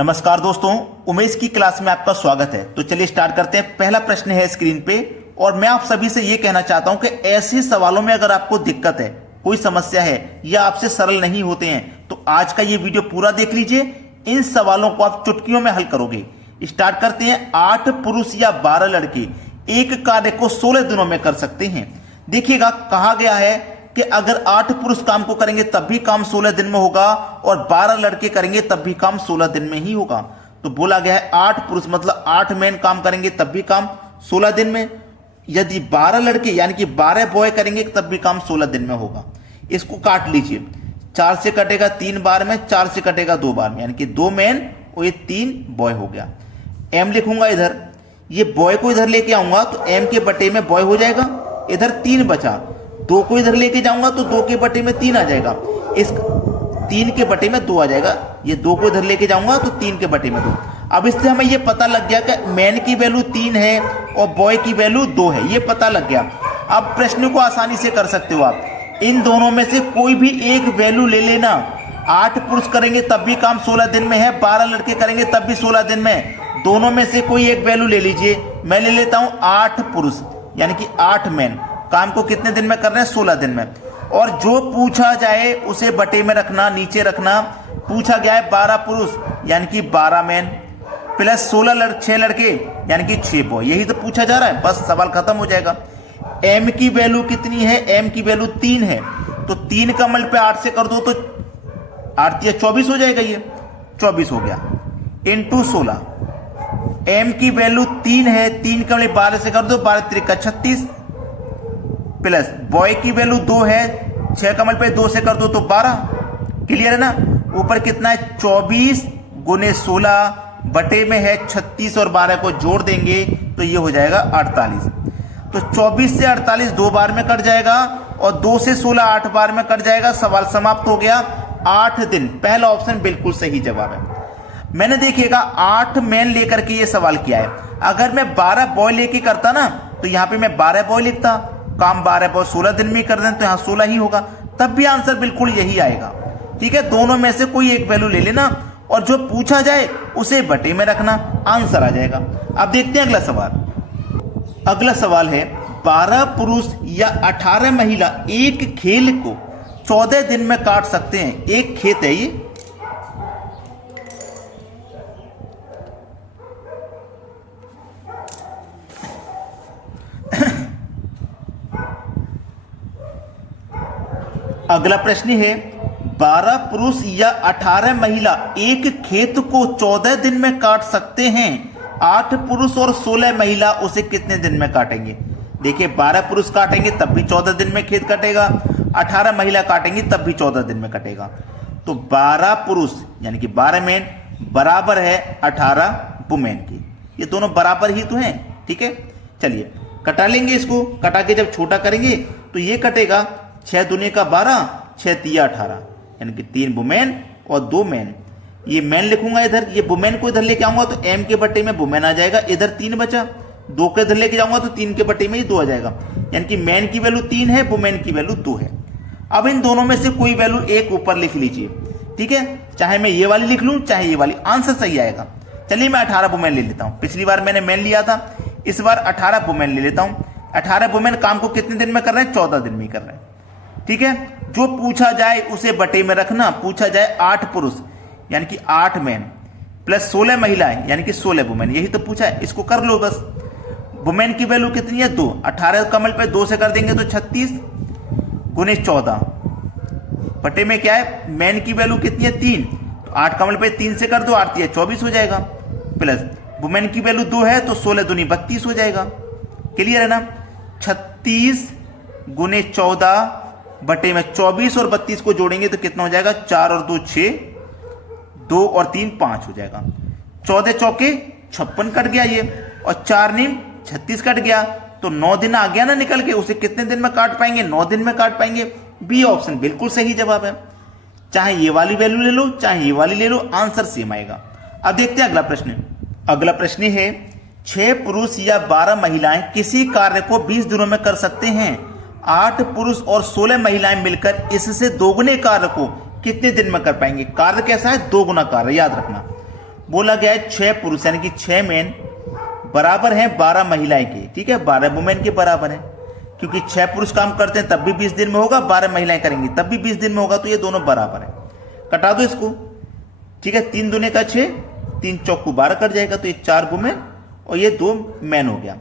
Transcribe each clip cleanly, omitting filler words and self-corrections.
नमस्कार दोस्तों, उमेश की क्लास में आपका स्वागत है। तो चलिए स्टार्ट करते हैं। पहला प्रश्न है स्क्रीन पे और मैं आप सभी से यह कहना चाहता हूं कि ऐसे सवालों में अगर आपको दिक्कत है, कोई समस्या है या आपसे सरल नहीं होते हैं तो आज का ये वीडियो पूरा देख लीजिए। इन सवालों को आप चुटकियों में हल करोगे। स्टार्ट करते हैं। 8 पुरुष या 12 लड़के एक कार्य को 16 दिनों में कर सकते हैं। देखिएगा, कहा गया है कि अगर 8 पुरुष काम को करेंगे तब भी काम 16 दिन में होगा और 12 लड़के करेंगे तब भी काम 16 दिन में ही होगा। तो बोला गया है 8 पुरुष मतलब 8 मैन काम करेंगे तब भी काम 16 दिन में। यदि 12 लड़के यानी कि 12 बॉय करेंगे तब भी काम 16 दिन में होगा। इसको काट लीजिए। 4 से कटेगा 3 बार में, 4 से कटेगा 2 बार में, यानी कि 2 मैन और ये 3 बॉय हो गया। एम लिखूंगा इधर, ये बॉय को इधर लेके आऊंगा तो एम के बटे में बॉय हो जाएगा। इधर 3 बचा, 2 को इधर लेके जाऊंगा तो 2 के बटे में 3 आ जाएगा। इस 3 के बटे में 2 आ जाएगा। ये 2 को इधर लेके जाऊंगा तो 3 के बटे में 2। अब इससे हमें ये पता लग गया कि मैन की वैल्यू 3 है और बॉय की वैल्यू 2 है। ये पता लग गया। अब प्रश्न को आसानी से कर सकते हो आप। इन दोनों में से कोई भी एक वैल्यू ले लेना। 8 पुरुष करेंगे तब भी काम 16 दिन में है, 12 लड़के करेंगे तब भी 16 दिन में है। दोनों में से कोई एक वैल्यू ले लीजिए। मैं ले लेता हूं 8 पुरुष यानी कि 8 मैन काम को कितने दिन में कर रहे हैं? 16 दिन में। और जो पूछा जाए उसे बटे में रखना, नीचे रखना। पूछा गया है 12 पुरुष यानी कि 12 मैन प्लस 6 लड़के यानी कि 6 बॉय। यही तो पूछा जा रहा है, बस सवाल खत्म हो जाएगा। एम की वैल्यू कितनी है? एम की वैल्यू 3 है तो 3 का मल्टीप्लाई 8 से कर दो तो 8 या 24 हो जाएगा। ये 24 हो गया इंटू 16। एम की वैल्यू 3 है, 3 का मल्टीप्लाई 12 से कर दो, 12 त्रिका 36 प्लस बॉय की वैल्यू 2 है, 6 का मल्टीप्लाई 2 से कर दो तो 12। क्लियर है ना? ऊपर कितना है? 24 गुने 16 बटे में है 36 और 12 को जोड़ देंगे तो ये हो जाएगा 48। तो 24 से 48 2 बार में कट जाएगा और 2 से 16 8 बार में कट जाएगा। सवाल समाप्त हो गया। 8 दिन, पहला ऑप्शन बिल्कुल सही जवाब है। मैंने देखिएगा 8 मैन लेकर के ये सवाल किया है। अगर मैं 12 बॉय लेके करता ना तो यहां पे मैं 12 बॉय लिखता, काम 12 बॉय 16 दिन में कर दें तो यहां 16 ही होगा, तब भी आंसर बिल्कुल यही आएगा। ठीक है, दोनों में से कोई एक वैल्यू ले लेना और जो पूछा जाए उसे बटे में रखना, आंसर आ जाएगा। अब देखते हैं अगला सवाल। अगला सवाल है 12 पुरुष या 18 महिला एक खेल को 14 दिन में काट सकते हैं। एक खेत है ये। अगला प्रश्न है 12 पुरुष या 18 महिला एक खेत को 14 दिन में काट सकते हैं। 8 पुरुष और 16 महिला उसे कितने दिन में काटेंगे? देखिए, 12 पुरुष काटेंगे तब भी 14 दिन में खेत कटेगा, 18 महिला काटेंगे तब भी 14 दिन में कटेगा। तो 12 पुरुष यानी कि 12 मैन बराबर है 18 वुमेन की। ये दोनों बराबर ही तो हैं। ठीक है, चलिए कटा लेंगे। इसको कटा के जब छोटा करेंगे तो ये कटेगा 6 दूने का 12, 6 तिया 18 यानी कि 3 वुमेन और 2 मैन। ये मैन लिखूंगा इधर, ये वुमेन को इधर लेके आऊंगा तो एम के बटे में वुमेन आ जाएगा। इधर 3 बचा, 2 के इधर लेके जाऊंगा तो 3 के बटे में ही 2 आ जाएगा, यानी कि मैन की वैल्यू 3 है, वुमेन की वैल्यू 2 है। अब इन दोनों में से कोई वैल्यू एक ऊपर लिख लीजिए। ठीक है, चाहे मैं ये वाली लिख लूं चाहे ये वाली, आंसर सही आएगा। चलिए मैं 18 वुमेन ले लेता हूं। पिछली बार मैंने मैन लिया था, इस बार 18 वुमेन ले लेता हूं। 18 वुमेन काम को कितने दिन में कर रहे हैं? 14 दिन में ही कर रहे हैं। ठीक है, जो पूछा जाए उसे बटे में रखना। पूछा जाए 8 पुरुष यानी कि 8 मैन प्लस 16 महिलाएं यानी कि 16 वुमेन, यही तो पूछा है, इसको कर लो बस। वुमेन की वैल्यू कितनी है? 2। 18 कमल पे 2 से कर देंगे तो 36 गुने 14 बटे में क्या है? मैन की वैल्यू कितनी है? 3। तो 8 कमल पे 3 से कर दो, 8 या 24 हो जाएगा, प्लस वुमेन की वैल्यू 2 है तो 16 दूनी 32 हो जाएगा। क्लियर है ना? 36 गुने 14 बटे में 24 और 32 को जोड़ेंगे तो कितना हो जाएगा? 4 और 2 6, 2 और 3 5 हो जाएगा। 14 चौके 56 कट गया ये, और 4 नीम 36 कट गया, तो 9 दिन आ गया ना निकल के। उसे कितने दिन में काट पाएंगे? 9 दिन में काट पाएंगे। बी ऑप्शन बिल्कुल सही जवाब है। चाहे ये वाली वैल्यू ले लो चाहे ये वाली ले लो, आंसर सेम आएगा। अब देखते हैं अगला प्रश्न। अगला प्रश्न है 6 पुरुष या 12 महिलाएं किसी कार्य को 20 दिनों में कर सकते हैं। 8 पुरुष और 16 महिलाएं मिलकर इससे दोगुने कार्य को कितने दिन में कर पाएंगे? कार्य कैसा है? 2 गुना कार्य, याद रखना। बोला गया है 6 पुरुष यानी कि 6 मेन बराबर हैं 12 महिलाएं के, ठीक है, 12 वुमेन के बराबर है, क्योंकि 6 पुरुष काम करते हैं तब भी 20 दिन में होगा, 12 महिलाएं करेंगी तब भी 20 दिन में होगा, तो ये दोनों बराबर है। कटा दो इसको, ठीक है, 3 दूने का 6, 3 चौक को 12 कट जाएगा, तो ये 4 वुमेन और ये 2 मैन हो गया।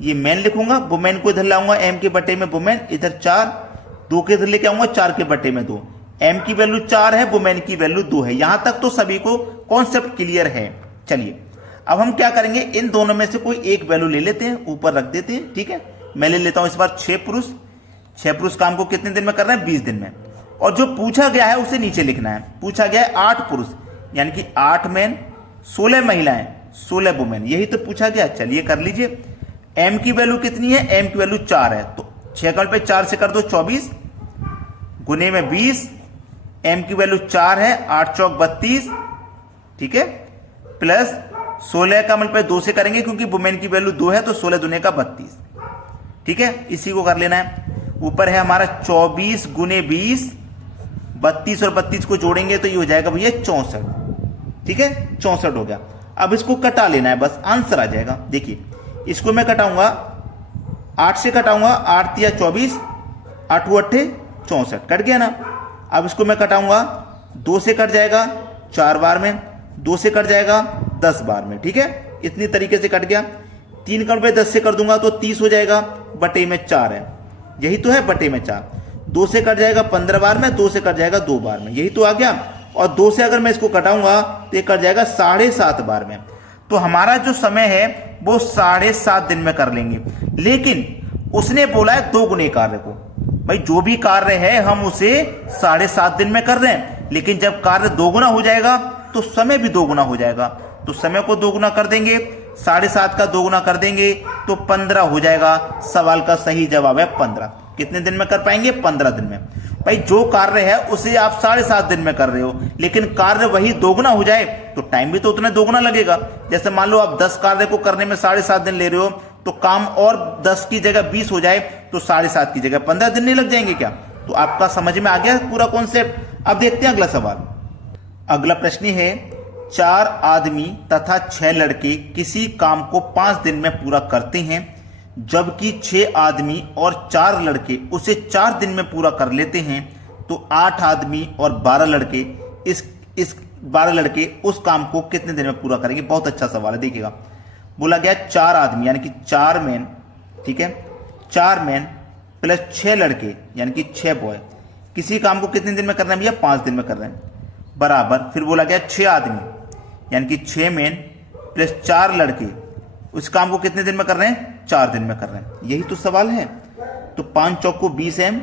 ये मैन लिखूंगा, वुमेन को इधर लाऊंगा m के बटे में वुमेन, इधर 4, 2 के इधर लेके आऊंगा 4 के बटे में 2, m की वैल्यू 4 है, वुमेन की वैल्यू 2 है। यहां तक तो सभी को कॉन्सेप्ट क्लियर है। चलिए अब हम क्या करेंगे, इन दोनों में से कोई एक वैल्यू ले लेते हैं, ऊपर रख देते हैं, ठीक है। मैं ले लेता हूं इस बार 6 पुरुष। 6 पुरुष काम को कितने दिन में कर रहे हैं, 20 दिन में। और जो पूछा गया है उसे नीचे लिखना है। पूछा गया है 8 पुरुष यानी कि 8 मैन 16 महिलाएं 16 वुमेन, यही तो पूछा गया। चलिए कर लीजिए। m की वैल्यू कितनी है, m की वैल्यू 4 है, तो 6 का पे 4 से कर दो 24 गुने में 20, m की वैल्यू 4 है, 8 चौक 32, ठीक है, प्लस 16 का मल्टीप्लाई 2 से करेंगे क्योंकि वुमेन की वैल्यू 2 है, तो 16 दूने का 32, ठीक है, इसी को कर लेना है। ऊपर है हमारा 24 गुने 20, 32 और 32 को जोड़ेंगे तो ये हो जाएगा भैया 64, ठीक है, 64 हो गया। अब इसको कटा लेना है, बस आंसर आ जाएगा। देखिए इसको मैं कटाऊंगा, 8 से कटाऊंगा, 8 या 24, 8 8 64 कट गया ना। अब इसको मैं कटाऊंगा, 2 से कट जाएगा 4 बार में, 2 से कट जाएगा 10 बार में, ठीक है, इतनी तरीके से कट गया। 3 का रुपये 10 से कर दूंगा तो 30 हो जाएगा, बटे में 4 है, यही तो है, बटे में 4। 2 से कट जाएगा 15 बार में, 2 से कट जाएगा 2 बार में, यही तो आ गया। और 2 से अगर मैं इसको कटाऊंगा तो ये कट जाएगा 7.5 बार में। तो हमारा जो समय है वो 7.5 दिन में कर लेंगे। लेकिन उसने बोला है 2 गुने कार्य को। भाई जो भी कार्य है हम उसे 7.5 दिन में कर रहे हैं, लेकिन जब कार्य 2 गुना हो जाएगा तो समय भी 2 गुना हो जाएगा। तो समय को 2 गुना कर देंगे, 7.5 का 2 गुना कर देंगे तो 15 हो जाएगा। सवाल का सही जवाब है 15। कितने दिन में कर पाएंगे, 15 दिन में। भाई जो कार्य है उसे आप 7.5 दिन में कर रहे हो, लेकिन कार्य वही 2 गुना हो जाए तो टाइम भी तो उतना 2 गुना लगेगा। जैसे मान लो आप 10 कार्य को करने में 7.5 दिन ले रहे हो, तो काम और 10 की जगह 20 हो जाए तो 7.5 की जगह 15 दिन नहीं लग जाएंगे क्या? तो आपका समझ में आ गया पूरा कॉन्सेप्ट। अब देखते हैं अगला सवाल। अगला प्रश्न है, 4 आदमी तथा 6 लड़के किसी काम को 5 दिन में पूरा करते हैं, जबकि 6 आदमी और 4 लड़के उसे 4 दिन में पूरा कर लेते हैं, तो 8 आदमी और 12 लड़के इस 12 लड़के उस काम को कितने दिन में पूरा करेंगे? बहुत अच्छा सवाल है, देखिएगा। बोला गया 4 आदमी यानी कि 4 मैन, ठीक है, 4 मैन प्लस 6 लड़के यानी कि 6 बॉय किसी काम को कितने दिन में कर रहे हैं भैया? 5 दिन में कर रहे हैं, बराबर। फिर बोला गया 6 आदमी यानी कि 6 मैन प्लस 4 लड़के उस काम को कितने दिन में कर रहे हैं? 4 दिन में कर रहे हैं, यही तो सवाल है। तो 5 चौक को 20 एम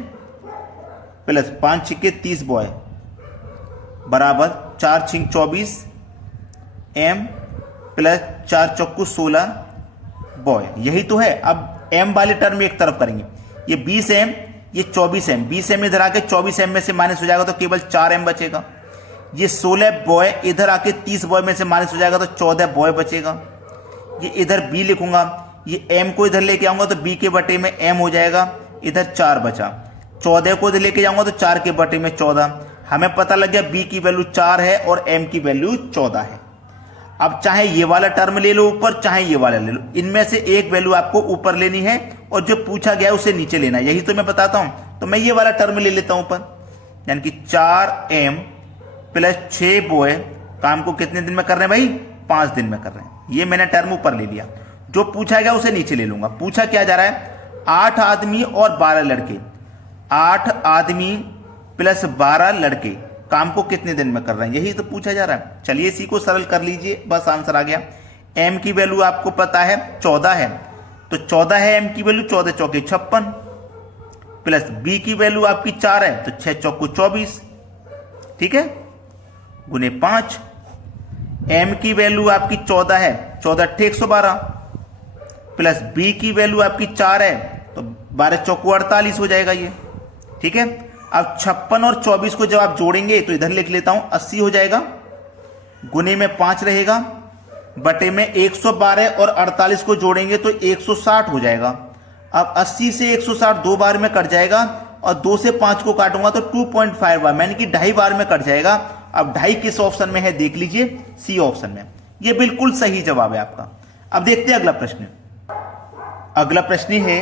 प्लस 5 छिक्के 30 बॉय बराबर 4 छिंक 24 एम प्लस 4 चौक को 16 बॉय, यही तो है। अब एम वाले टर्म एक तरफ करेंगे, ये 20 एम ये 24 एम, 20 एम इधर आके 24 एम में से माइनस हो जाएगा तो केवल 4 एम बचेगा। ये 16 बॉय इधर आके 30 बॉय में से माइनस हो जाएगा तो 14 बॉय बचेगा। ये इधर बी लिखूंगा, ये एम को इधर लेके आऊंगा तो बी के बटे में एम हो जाएगा, इधर 4 बचा। 14 को इधर लेके जाऊंगा तो 4 के बटे में 14। हमें पता लग गया बी की वैल्यू 4 है और एम की वैल्यू 14 है। अब चाहे ये वाला टर्म ले लो ऊपर, चाहे ये वाला ले लो, इनमें से एक वैल्यू आपको ऊपर लेनी है और जो पूछा गया उसे नीचे लेना है, यही तो मैं बताता हूं। तो मैं ये वाला टर्म ले लेता हूं ऊपर, यानी कि 4 एम प्लस 6 बॉय काम को कितने दिन में कर रहे हैं भाई? 5 दिन में कर रहे हैं। ये मैंने टर्म ऊपर ले लिया, जो पूछा गया उसे नीचे ले लूंगा। पूछा क्या जा रहा है? 8 आदमी और 12 लड़के, 8 आदमी प्लस 12 लड़के काम को कितने दिन में कर रहे हैं, यही तो पूछा जा रहा है। चलिए इसी को सरल कर लीजिए, बस आंसर आ गया। एम की वैल्यू आपको पता है 14 है, तो 14 है एम की वैल्यू, 14 चौके 56 प्लस बी की वैल्यू आपकी 4 है तो 6 चौको 24, ठीक है, गुने 5। एम की वैल्यू आपकी 14 है, 14 अट्ठे 112 प्लस बी की वैल्यू आपकी 4 है तो 12 चौको 48 हो जाएगा ये, ठीक है। अब 56 और 24 को जब आप जोड़ेंगे तो इधर लिख लेता हूं 80 हो जाएगा, गुने में 5 रहेगा, बटे में 112 और 48 को जोड़ेंगे तो 160 हो जाएगा। अब 80 से 160 2 बार में कट जाएगा और 2 से 5 को काटूंगा तो 2.5 बार यानी कि 2.5 बार में कट जाएगा। अब 2.5 किस ऑप्शन में है देख लीजिए, सी ऑप्शन में। ये बिल्कुल सही जवाब है आपका। अब देखते हैं अगला प्रश्न। अगला प्रश्न है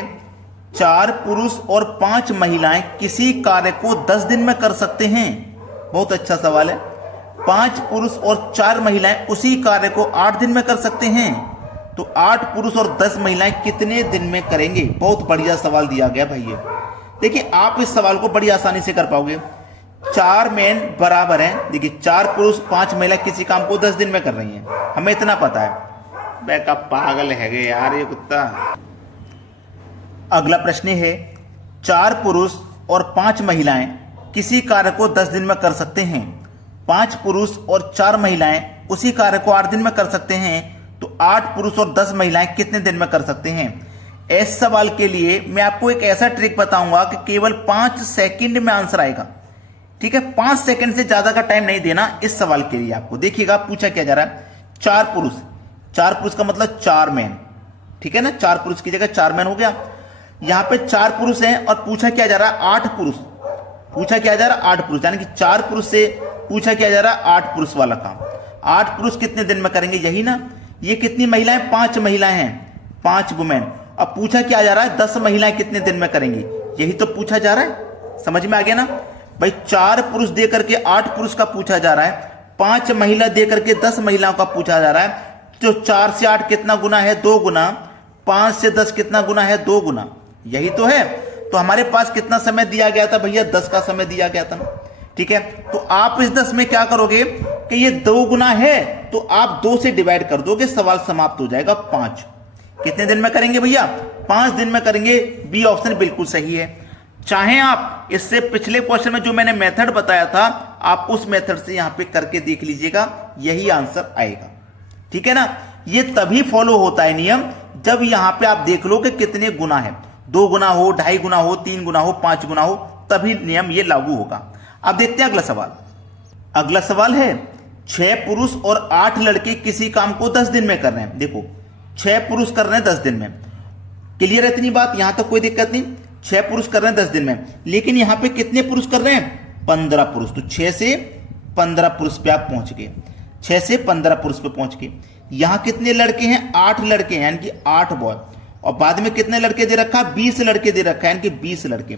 4 पुरुष और 5 महिलाएं किसी कार्य को 10 दिन में कर सकते हैं। बहुत अच्छा सवाल है। 5 पुरुष और 4 महिलाएं उसी कार्य को 8 दिन में कर सकते हैं, तो 8 पुरुष और 10 महिलाएं कितने दिन में करेंगे? बहुत बढ़िया सवाल दिया गया भाई। ये देखिए, आप इस सवाल को बड़ी आसानी से कर पाओगे। 4 मैन बराबर हैं, देखिए 4 पुरुष 5 महिला किसी काम को 10 दिन में कर रही हैं, हमें इतना पता है। बेका पागल है गे यार ये कुत्ता। अगला प्रश्न है 4 पुरुष और 5 महिलाएं किसी कार्य को 10 दिन में कर सकते हैं। 5 पुरुष और 4 महिलाएं उसी कार्य को 8 दिन में कर सकते हैं, तो 8 पुरुष और 10 महिलाएं कितने दिन में कर सकते हैं? इस सवाल के लिए मैं आपको एक ऐसा ट्रिक बताऊंगा कि केवल 5 सेकंड में आंसर आएगा। ठीक है, 5 सेकंड से ज्यादा का टाइम नहीं देना इस सवाल के लिए आपको। देखिएगा पूछा क्या जा रहा है, 4 पुरुष का मतलब 4 मैन। ठीक है ना, 4 पुरुष की जगह 4 मैन हो गया। यहां पे 4 पुरुष हैं और पूछा क्या जा रहा है 8 पुरुष। पूछा क्या जा रहा है 8 पुरुष, यानी कि 4 पुरुष से पूछा क्या जा रहा है 8 पुरुष वाला काम। 8 पुरुष कितने दिन में करेंगे, यही ना। ये कितनी महिलाएं, 5 महिलाएं हैं, 5 वुमेन। अब पूछा क्या जा रहा है 10 महिलाएं कितने दिन में करेंगी, यही तो पूछा जा रहा है। समझ में आ गया ना भाई। 4 पुरुष दे करके 8 पुरुष का पूछा जा रहा है, 5 महिला दे करके 10 महिलाओं का पूछा जा रहा है। तो 4 से 8 कितना गुना है, 2 गुना। 5 से 10 कितना गुना है, 2 गुना। यही तो है। तो हमारे पास कितना समय दिया गया था भैया, 10 का समय दिया गया था। ठीक है, तो आप इस 10 में क्या करोगे कि ये 2 गुना है, तो आप 2 से डिवाइड कर दोगे, सवाल समाप्त हो जाएगा। 5 कितने दिन में करेंगे भैया, 5 दिन में करेंगे। बी ऑप्शन बिल्कुल सही है। चाहे आप इससे पिछले क्वेश्चन में जो मैंने मेथड बताया था, आप उस मेथड से यहां पे करके देख लीजिएगा, यही आंसर आएगा। ठीक है ना। ये तभी फॉलो होता है नियम जब यहां पे आप देख लो कि कितने गुना है, 2 गुना हो, 2.5 गुना हो, 3 गुना हो, 5 गुना हो, तभी नियम ये लागू होगा। अब देखते हैं अगला सवाल। अगला सवाल है 6 पुरुष और 8 लड़के किसी काम को 10 दिन में कर रहे हैं। देखो 6 पुरुष कर रहे हैं 10 दिन में। क्लियर है इतनी बात, यहां तक कोई दिक्कत नहीं। 6 पुरुष कर रहे हैं 10 दिन में, लेकिन यहां पे कितने पुरुष कर रहे हैं, 15 पुरुष। तो 6 से 15 पुरुष पे आप पहुंच गए, 6 से 15 पुरुष पे पहुंच गए। यहां कितने लड़के हैं, 8 लड़के हैं, यानी कि 8 बॉय। और बाद में कितने लड़के दे रखा, 20 लड़के दे रखा है, यानी कि 20 लड़के।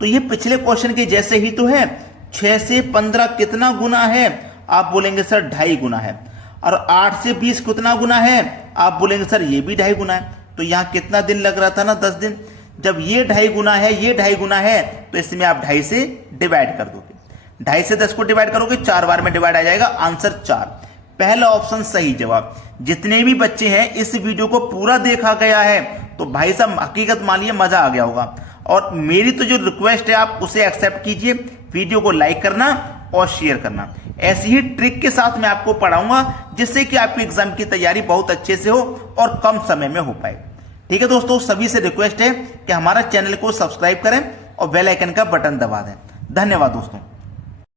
तो ये पिछले क्वेश्चन के जैसे ही तो है। 6 से 15 कितना गुना है, आप बोलेंगे सर 2.5 गुना है। और 8 से 20 कितना गुना है, आप बोलेंगे सर ये भी 2.5 गुना है। तो यहां कितना दिन लग रहा था ना, 10 दिन। जब ये 2.5 गुना है, ये 2.5 गुना है, तो इसमें आप 2.5 से डिवाइड कर दोगे। 2.5 से 10 को डिवाइड करोगे, 4 बार में डिवाइड आ जाएगा, आंसर 4। पहला ऑप्शन सही जवाब। जितने भी बच्चे हैं इस वीडियो को पूरा देखा गया है, तो भाई साहब हकीकत मानिए मजा आ गया होगा। और मेरी तो जो रिक्वेस्ट है आप उसे एक्सेप्ट कीजिए, वीडियो को लाइक करना और शेयर करना। ऐसी ही ट्रिक के साथ मैं आपको पढ़ाऊंगा, जिससे कि आपकी एग्जाम की तैयारी बहुत अच्छे से हो और कम समय में हो पाए। ठीक है दोस्तों, सभी से रिक्वेस्ट है कि हमारा चैनल को सब्सक्राइब करें और बेल आइकन का बटन दबा दें। धन्यवाद दोस्तों।